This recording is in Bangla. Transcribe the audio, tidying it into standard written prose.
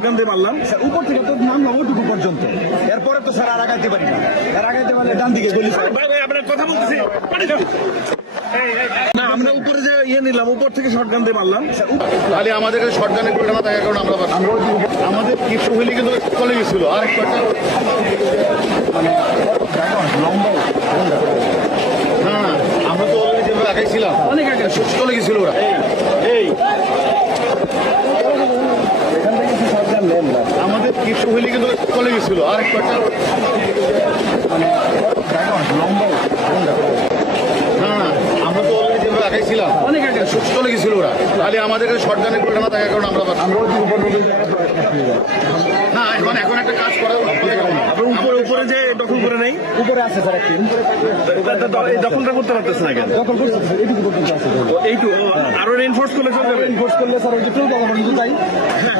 গান্ধী মারলাম উপর থেকে তো নামলাম ওটুকু পর্যন্ত, এরপরে তো স্যার আর আগাইতে পারি না। আর আগাইতে পারলে ডান দিকে গলি স্যার। ভাই আপনার কথা বলতেছি না, আমরা উপরে যে নিলাম, উপর থেকে শটগান দিয়ে মারলাম। খালি আমাদের কাছে শর্টগানের ঘটনা থাকার কারণে আমরা আমাদের কিছু হইলে কিন্তু চলে গেছিল আর একটা না না আমরা তো অলরেডি যেভাবে আগাইছিলাম অনেক আগে চলে গেছিল ওরা। এই আমাদের কিছু হইলে কিন্তু চলে গেছিল আর একটা না না আমরা তো অলরেডি যেভাবে আগাইছিলাম অনেক আগে চলে গেছিল ওরা। খালি আমাদের কাছে শর্টগানের ঘটনা থাকার কারণে আমরা না এখন এখন একটা কাজ করা উপরে উপরে যে দখল করে নেই, উপরে আছে স্যার একটি, এই দখলটা করতে পারতেছে না কেন? দখল করছে স্যার, এইটুকু পর্যন্ত আছে। এইটু আরো রেনফোর্স করলে চলে যাবে। ইনফোর্স করলে স্যার ওই যে টোল পাওয়া পর্যন্ত তাই। হ্যাঁ